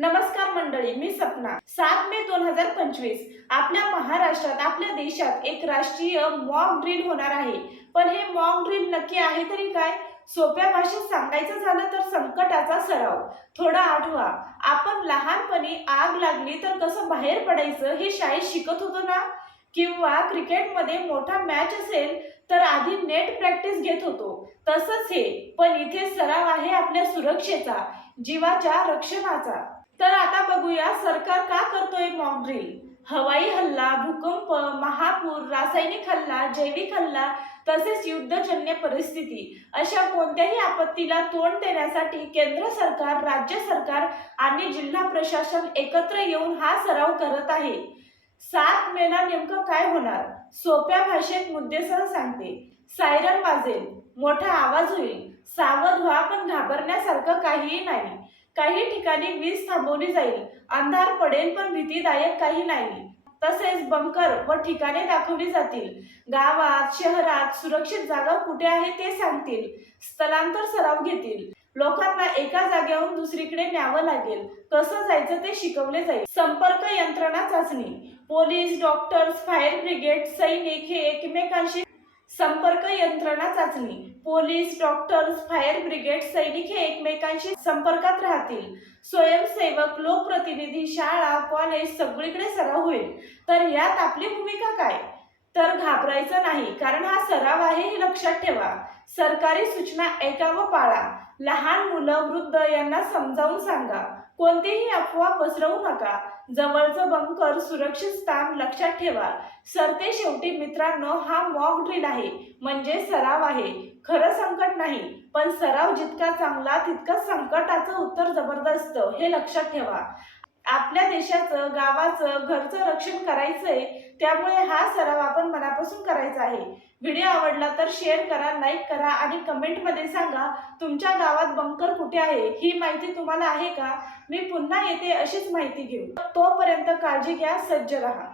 नमस्कार मंडळी मी सपना. सात मे दोन हजार पंचवीस. आपल्या महाराष्ट्रात आपल्या देशात एक राष्ट्रीय मॉक ड्रिल होणार आहे. पण हे मॉक ड्रिल नक्की आहे तरी काय? सोप्या भाषेत सांगायचं झालं तर संकटाचा सराव. थोडा आठवा. आपण लहानपणी आग लागली तर कसं बाहेर पडायचं हे शाळेत शिकत होतो ना? किंवा क्रिकेटमध्ये मोठा मॅच असेल तर आधी नेट प्रॅक्टिस घेत होतो. तसंच हे पण इथे सराव आहे आपल्या सुरक्षेचा जीवाच्या रक्षणाचा. तर आता बघूया सरकार का करतोय मॉक ड्रिल हवाई हल्ला भूकंप महापूर रासायनिक हल्ला जैविक हल्ला तसेच युद्धजन्य परिस्थिती अशा कोणत्याही आपत्तीला तोंड देण्यासाठी केंद्र सरकार राज्य सरकार आणि जिल्हा प्रशासन एकत्र येऊन हा सराव करत आहे. सात मेला नेमकं काय होणार? सोप्या भाषेत मुद्देसह सांगते. सायरन वाजेल. मोठा आवाज होईल. सावध व्हा पण घाबरण्यासारखं काहीही नाही. काही ठिकाणी वीज थांबवली जाईल. अंधार पडेल पण भीतीदायक काही नाही. तसेच बंकर व ठिकाणे दाखवली जातील. गावात शहरात सुरक्षित जागा कुठे आहे ते सांगतील. स्थलांतर सराव घेतील. लोकांना एका जागेवरून दुसरीकडे न्यावं लागेल. कसं जायचं ते शिकवले जाईल. संपर्क यंत्रणा चाचणी. पोलीस डॉक्टर्स फायर ब्रिगेड सैनिक हे एकमेकांशी संपर्क यंत्रणा चाचणी. पोलीस डॉक्टर्स फायर ब्रिगेड सैनिक हे एकमेकांशी संपर्कात राहतील. स्वयंसेवक लोकप्रतिनिधी शाळा कॉलेज सगळीकडे सराव होईल. तर यात आपली भूमिका काय? तर घाबरायचं नाही कारण हा सराव आहे हे लक्षात ठेवा. सरकारी सूचना ऐका व पाळा. लहान मुलं वृद्ध यांना समजावून सांगा. कोणतीही अफवा पसरवू नका. जवळचं बंकर सुरक्षित स्थान लक्षात ठेवा. सरते शेवटी मित्रांनो हा मॉक ड्रिल आहे. म्हणजे सराव आहे. खरं संकट नाही पण सराव जितका चांगला तितकं संकटाचं उत्तर जबरदस्त. हे लक्षात ठेवा. आपल्या देशाचं गावाचं घरचं रक्षण करायचंय त्यामुळे हा सराव आपण मनापासून करायचा आहे. व्हिडिओ आवडला तर शेअर करा लाईक करा आणि कमेंटमध्ये सांगा तुमच्या गावात बंकर कुठे आहे? ही माहिती तुम्हाला आहे का? मी पुन्हा येते अशीच माहिती घेऊ तोपर्यंत काळजी घ्या सज्ज राहा.